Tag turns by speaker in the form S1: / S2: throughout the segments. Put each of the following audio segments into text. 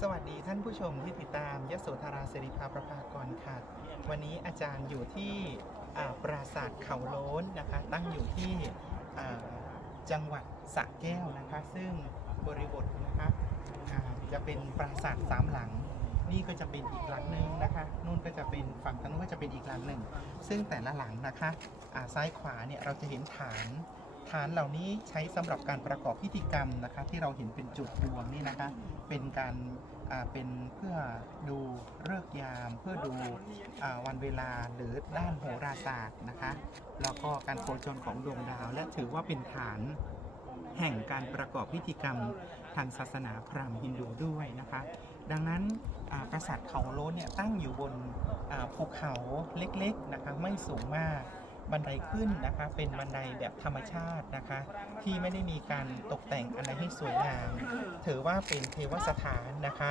S1: สวัสดีท่านผู้ชมที่ติดตามยโสธราสิริภาประภากรค่ะ วันนี้อาจารย์อยู่ที่ปราสาทเขาโล้นนะคะ ตั้งอยู่ที่จังหวัดสระแก้วนะคะ ซึ่งบริบทนะคะจะเป็นปราสาทสามหลัง นี่ก็จะเป็นอีกหลังหนึ่งนะคะนู่นก็จะเป็นฝั่งทางนู้นก็จะเป็นอีกหลังหนึ่ง ซึ่งแต่ละหลังนะคะซ้ายขวาเนี่ยเราจะเห็นฐาน ฐานเหล่านี้ใช้สำหรับการประกอบพิธีกรรมนะคะที่เราเห็นเป็นจุดดวงนี่นะคะเป็นการเป็นเพื่อดูเลิกยาม เพื่อดูอวันเวลาหรือด้านโหราศาสตร์นะคะแล้วก็การโคจรของดวงดาว และถือว่าเป็นฐานแห่งการประกอบพิธีกรรมทางศาสนาพราหมณ์ฮินดูด้วยนะคะ ดังนั้นปราสาทเขาโล้นเนี่ยตั้งอยู่บนภูเขาเล็กๆนะคะไม่สูงมาก บันไดขึ้นนะคะ เป็นบันไดแบบธรรมชาตินะคะ ที่ไม่ได้มีการตกแต่งอะไรให้สวยงาม ถือว่าเป็นเทวสถานนะคะ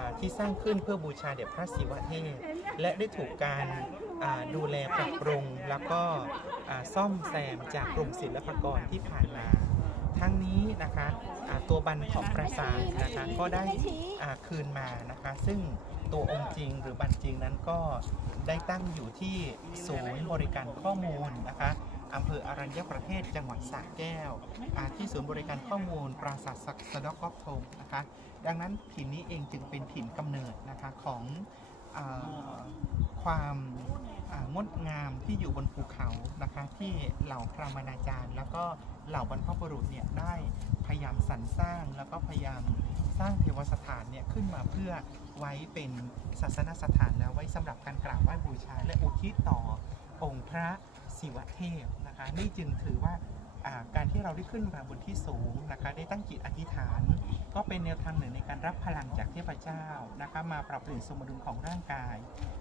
S1: ะที่สร้างขึ้นเพื่อบูชาเดชพระศิวะเทพและได้ถูกการดูแลปรับปรุง แล้วก็ซ่อมแซมจากกรมศิลปากรที่ผ่านมา ทั้งนี้นะคะตัวบันของปราสาทนะคะก็ได้คืนมานะคะ ซึ่งตัวองค์จริงหรือบันจริงนั้นก็ได้ตั้งอยู่ที่ศูนย์บริการข้อมูลนะคะอำเภออรัญญประเทศจังหวัดสระแก้วที่ศูนย์บริการข้อมูลปราสาทศักดิ์สะดอกก๊อกทงนะคะ ดังนั้นถิ่นนี้เองจึงเป็นถิ่นกำเนิดนะคะของ ความงดงามที่อยู่บนภูเขานะคะที่เหล่าพระมณาจารย์ แล้วก็เหล่าบรรพบุรุษเนี่ยได้พยายามสรรสร้างแล้วก็พยายามสร้างเทวสถานเนี่ยขึ้นมาเพื่อไว้เป็นศาสนสถานแล้วไว้สำหรับการกราบไหว้บูชา และอุทิศต่อองค์พระศิวเทพนะคะนี่จึงถือว่า การที่เราได้ขึ้นมาบนที่สูงนะคะได้ตั้งจิตอธิษฐาน ก็เป็นแนวทางหนึ่งในการรับพลังจากเทพเจ้านะคะมาปรับเปลี่ยนสมดุลของร่างกาย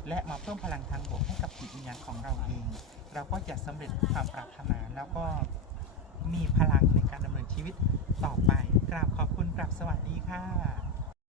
S1: และมาเพิ่มพลังทางบวกให้กับจิตวิญญาณของเราเอง เราก็จะสำเร็จความปรารถนาแล้วก็มีพลังในการดำเนินชีวิตต่อไปกราบขอบคุณกราบสวัสดีค่ะ